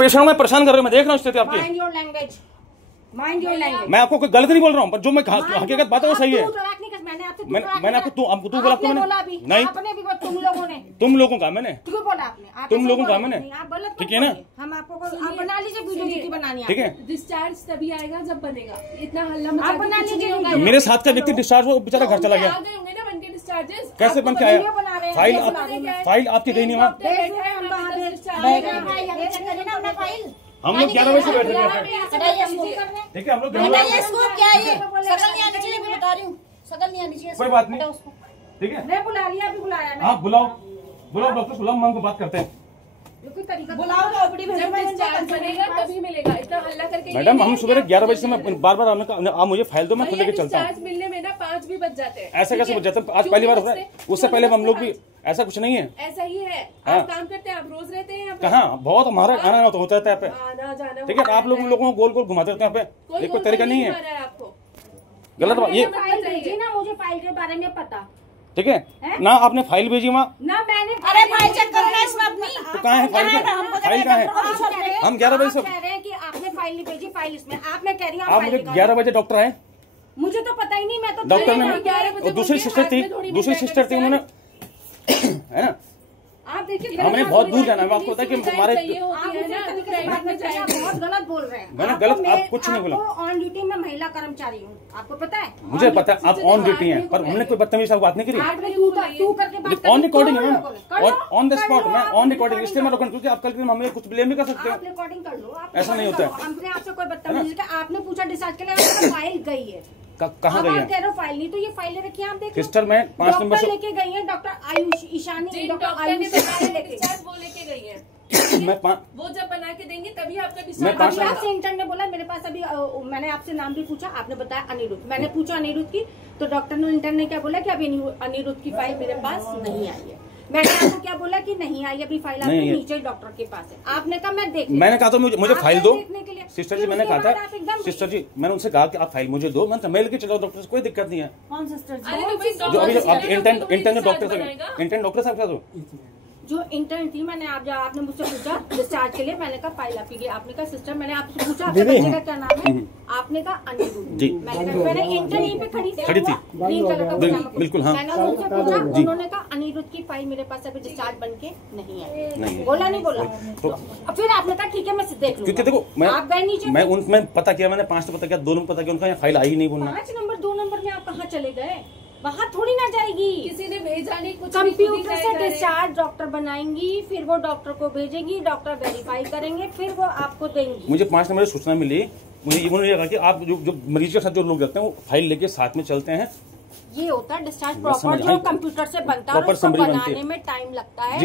Patient में परेशान कर रहे हो, मैं देख रहा हूँ स्थिति आपकी। Mind your language, mind your language. मैं आपको कोई गलत नहीं बोल रहा हूँ, पर जो मैं हकीकत बात है वो सही है। मैंने आपको तू बोला, आपको मैंने नहीं, तुम लोगों ने, तुम लोगों का मैंने क्यों बोला आपने, तुम लोगों का मैंने, ठीक है ना। हम आपको आप बना लीजिए वीडियो जितनी बनानी है, ठीक है। डिस्चार्ज तभी आएगा जब बनेगा, इतना हल्ला आप बना लीजिए। मेरे साथ का व्यक्ति डिस्चार्ज वो बेचारा घर चला गया, कैसे बन के आया? फाइल आपकी गई नहीं वहाँ। हम लोग 11 बजे से बैठे थे, ठीक है। हम लोग कोई बात नहीं, ठीक है। बुला लिया, अभी बुलाया। हाँ बुलाओ डॉक्टर, बुलाओ, हम हमको बात करते हैं। बुलाओ बनेगा तभी मिलेगा, इतना हल्ला करके। मैडम हम सुबह 11 बजे से मैं बार आप मुझे फाइल दो, मैं खुद लेके चलता हूँ। मिलने में ना 5 भी बज जाते हैं। ऐसा कैसे बज जाता है? आज पहली बार हो रहा है, उससे पहले हम लोग भी ऐसा कुछ नहीं है। ऐसा ही है, आप काम करते हैं, आप रोज रहते हैं यहाँ पे। कहाँ बहुत हमारा आना तो होता है यहाँ पे, आना जाना, ठीक है। आप लोगों को गोल गोल घुमाते रहते हैं यहाँ पे, एक कोई तरीका नहीं है। आपको गलत बात ये फाइल भेजी ना, मुझे फाइल के बारे में पता, ठीक है ना। आपने फाइल भेजी वहाँ ना, मैंने अरे फाइल चेक करो ना इसमें अपनी, तो कहाँ है फाइल कहाँ है? हम 11 बजे से कह रहे हैं कि आपने फाइल नहीं भेजी, फाइल इसमें आप मैं कह रही हूँ आप मुझे 11 बजे डॉक्टर आए, मुझे तो पता ही नहीं, मैं तो डॉक्टर ने दूसरी सिस्टर थी उन्होंने, है ना। आप देखिए हमने बहुत दूर जाना है, आपको पता है कि हमारे बहुत गलत बोल रहे हैं। मैंने गलत आप कुछ नहीं बोला। ऑन ड्यूटी में महिला कर्मचारी हूँ, आपको पता है। मुझे पता है आप ऑन ड्यूटी हैं, पर हमने कोई बदतमीजी बात नहीं करी। ऑन रिकॉर्डिंग है मैम, ऑन द स्पॉट मैं ऑन रिकॉर्डिंग, इसलिए मैं रोकन, क्योंकि आप कल हमें कुछ ब्लेम भी कर सकते हैं। रिकॉर्डिंग कर लो, ऐसा नहीं होता है। हमने आपसे कोई बदतमीजी, आपने पूछा डिस्चार्ज के लिए, फाइल गई है, कहाँ गई है? कह रहे फाइल नहीं, तो ये फाइलें रखी आप देख सिस्टर मैं 5 नंबर से लेके गई है, डॉक्टर आयुष ईशानी, डॉक्टर आयुष वो लेके गई है। मैं वो जब बना के देंगे तभी आपका मैं 5 डिस्चार्ज। आपसे इंटर्न ने बोला मेरे पास अभी, मैंने आपसे नाम भी पूछा, आपने बताया अनिरुद्ध, मैंने पूछा अनिरुद्ध की, तो डॉक्टर ने इंटर्न ने क्या बोला कि अभी अनिरुद्ध की फाइल मेरे पास नहीं आई है। मैंने आपको क्या बोला कि नहीं आई, अभी फाइल आपके नीचे डॉक्टर के पास है। आपने कहा मैं देख, मैंने कहा तो मुझे फाइल दो सिस्टर जी, मैंने कहा था सिस्टर जी, मैंने उनसे कहा कि आप फाइल मुझे दो, मैंने मैं लेके चला डॉक्टर से, कोई दिक्कत नहीं है। कौन सिस्टर जी? जो अभी इंटर्न डॉक्टर साहब क्या जो इंटर्न थी, मैंने आपने मुझसे पूछा डिस्चार्ज के लिए, मैंने कहा फाइल आपकी गई, आपने कहा सिस्टर, मैंने आपसे पूछा आपके बच्चे का क्या नाम है, आपने कहा अनिरुद्ध जी। मैंने इंटर्न यहीं पे खड़ी थी ग्रीन कलर का बिल्कुल, हाँ। मैंने उनसे पूछा, उन्होंने कहा अनिरुद्ध की फाइल मेरे पास अभी डिस्चार्ज बन के नहीं है। बोला नहीं बोला? फिर आपने कहा ठीक है मैं देख लूंगा, क्योंकि देखो आप गए नीचे, मैं उनमें पता किया, मैंने 5 पता किया, 2 नंबर पता किया, उनका फाइल आई ही नहीं बोलना। 5 नंबर 2 नंबर में आप कहाँ चले गए? वहाँ थोड़ी ना जाएगी, किसी ने भेजा नहीं, कुछ कंप्यूटर से डिस्चार्ज डॉक्टर बनाएंगी, फिर वो डॉक्टर को भेजेगी, डॉक्टर वेरीफाई करेंगे, फिर वो आपको देंगी। मुझे 5 नंबर सूचना मिली, मुझे ये लगा कि आप जो मरीज के साथ जो लोग रहते हैं वो फाइल लेके साथ में चलते हैं। ये होता है डिस्चार्ज प्रॉपर, जो कंप्यूटर से बनता है, उसको बनाने में टाइम लगता है।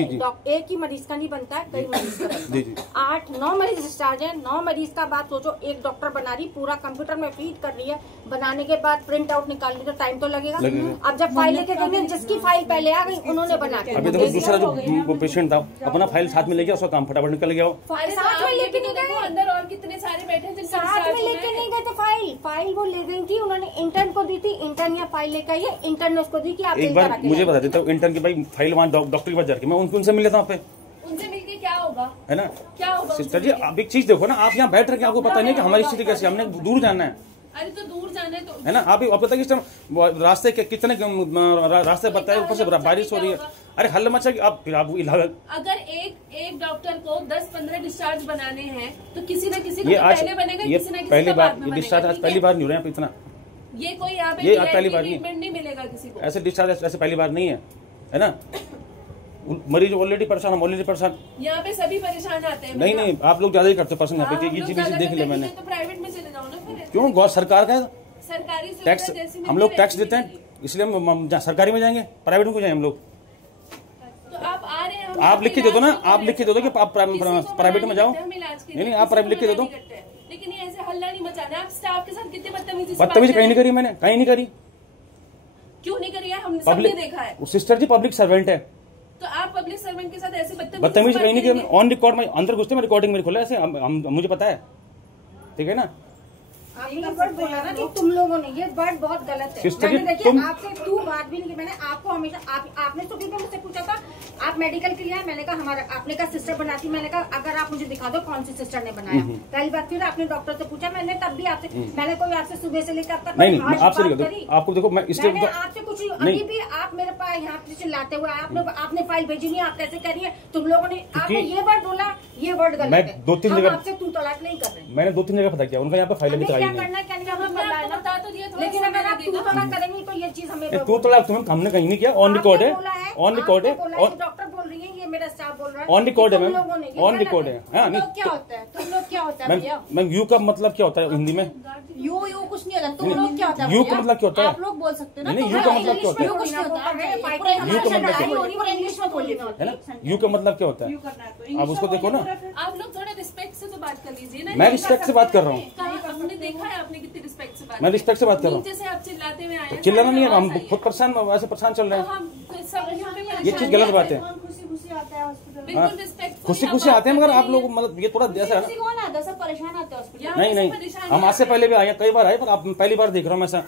एक ही मरीज का नहीं बनता है, कई मरीज का बनता है। 8-9 मरीज डिस्चार्ज है, 9 मरीज का बात सोचो, एक डॉक्टर बना रही, पूरा कंप्यूटर में फीड कर रही है, बनाने के बाद प्रिंट आउट निकाल ली, तो टाइम तो लगेगा। अब जब फाइल लेके गई, जिसकी फाइल पहले आ गई उन्होंने बना के, अभी देखो दूसरा जो पेशेंट था अपना फाइल साथ में ले गया, उसका काम फटाफट निकल गया। साथ में लेके नहीं गए, अंदर और कितने सारे बैठे थे, साथ में लेके नहीं गए, तो फाइल वो ले गई थी, उन्होंने इंटर्न को दी थी, इंटर्न या फाइल लेकर आइए, इंटर्न ने उसको दी कि आप एक बार मुझे बता देता हूँ, इंटर्न की भाई फाइल वहाँ डॉक्टर के पास जाके मैं उनसे मिल लेता हूँ, पे उनसे मिलके क्या होगा, है ना, क्या होगा सिस्टर जी। अब एक चीज देखो ना, आप यहाँ बैठ रहे, आपको पता नहीं कि हमारी स्थिति कैसी, हमने दूर जाना है। अरे तो दूर जाना है तो, है ना, आप पता किस टाइम रास्ते के कितने रास्ते बताए, ऊपर से बारिश हो रही है, अरे हल्ला मचा कि आप फिर आप अगर एक डॉक्टर को 10-15 डिस्चार्ज बनाने हैं तो किसी न किसी को पहले बनेगा, किसी न किसी पहली बार डिस्चार्ज आज पहली बार नहीं हो रहा है इतना, ये कोई यहाँ पे ये पहली बार नहीं मिलेगा किसी को, ऐसे डिस्चार्ज ऐसे पहली बार नहीं है ना। मरीज ऑलरेडी परेशान, हम ऑलरेडी परेशान, यहाँ पे सभी परेशान आते हैं। नहीं आप लोग ज्यादा ही करते हो परेशान यहाँ पे, ये चीज देख लिया मैंने। तो प्राइवेट में चले जाओ ना फिर, क्यों सरकार का सरकारी टैक्स, हम लोग टैक्स देते हैं, इसलिए हम सरकारी में जाएंगे, प्राइवेट में क्यों जाएंगे हम लोग? तो आप आ रहे हैं, आप लिख के दे दो ना, आप लिख के दे दो कि आप प्राइवेट में जाओ, नहीं आप प्राइवेट लिख के दे दो। लेकिन ये ऐसे हल्ला नहीं मचाना। आप स्टाफ के साथ कितने बदतमीजी कहीं नहीं करी, मैंने कहीं नहीं करी। क्यों नहीं करी है? हमने सबने देखा है। सिस्टर जी पब्लिक सर्वेंट है, तो आप पब्लिक सर्वेंट के साथ ऐसे बदतमीजी कहीं नहीं की। ऑन रिकॉर्ड में अंदर घुसते मेरे रिकॉर्डिंग मेरे खोला ऐसे, मुझे पता है, ठीक है ना। आपने ये वर्ड बोला ना कि तुम लोगों ने, ये वर्ड बहुत गलत है। मैंने देखिए आपसे तू बात भी नहीं की, मैंने आपको हमेशा आपने तो भी मुझसे पूछा था आप मेडिकल के लिए है, मैंने कहा हमारा, आपने कहा सिस्टर बनाती, मैंने कहा अगर आप मुझे दिखा दो कौन सी सिस्टर ने बनाया। पहली बात, फिर आपने डॉक्टर से पूछा, मैंने तब भी आपसे, मैंने कोई आपसे सुबह से लेकर अब तक नहीं आपसे आपको देखो मैं मैंने आपसे कुछ अभी भी आप मेरे पास यहाँ पे चिल्लाते हुए आपने फाइल भेजी नहीं, आप कैसे कह रही है तुम लोगों ने, आपने ये वर्ड बोला, ये वर्ड गलत है। मैं 2-3 जगह आपसे तू तलाक नहीं कर रहे, मैंने 2-3 जगह पता किया, उनका यहाँ पे फाइल भी क्या करना क्या नहीं बता तो दिया, लेकिन अगर आप तू तलाक करेंगी तो ये चीज हमें, तू तलाक तुम्हें हमने कहीं नहीं किया, ऑन रिकॉर्ड है, ऑन रिकॉर्ड है, डॉक्टर बोल रही है, ये मेरा स्टाफ बोल रहा है, ऑन रिकॉर्ड है मैम, ऑन रिकॉर्ड है। हाँ नहीं क्या होता है, तुम लोग क्या होता है मैम, यू का मतलब क्या होता है हिंदी में? यू कुछ नहीं होता, तुम लोग क्या होता है? यू का मतलब क्या होता है? आप लोग बोल सकते हो ना, नहीं, यू का मतलब क्या होता है? कुछ नहीं होता है, यू का मतलब क्या होता है? इंग्लिश में बोलिए है ना, यू का मतलब क्या होता है? आप उसको देखो ना, आप लोग थोड़ा रिस्पेक्ट से तो बात कर लीजिए ना। मैं रिस्पेक्ट से बात कर रहा हूँ, हमने देखा है आपने कितनी रिस्पेक्ट से बात, मैं रिस्पेक्ट से बात कर रहा हूँ। जैसे आप चिल्लाते हुए आए, चिल्लाना नहीं है, हम खुद परेशान, वैसे परेशान चल रहे हैं, ये चीज गलत बात है। बिल्कुल रिस्पेक्ट, खुशी आते हैं, मगर आप लोग मतलब ये थोड़ा जैसा है ना, कौन आता है, सब परेशान आते हैं हॉस्पिटल। नहीं हम आज से पहले भी आए, कई बार आए, पर आप पहली बार देख रहा हूँ ऐसा।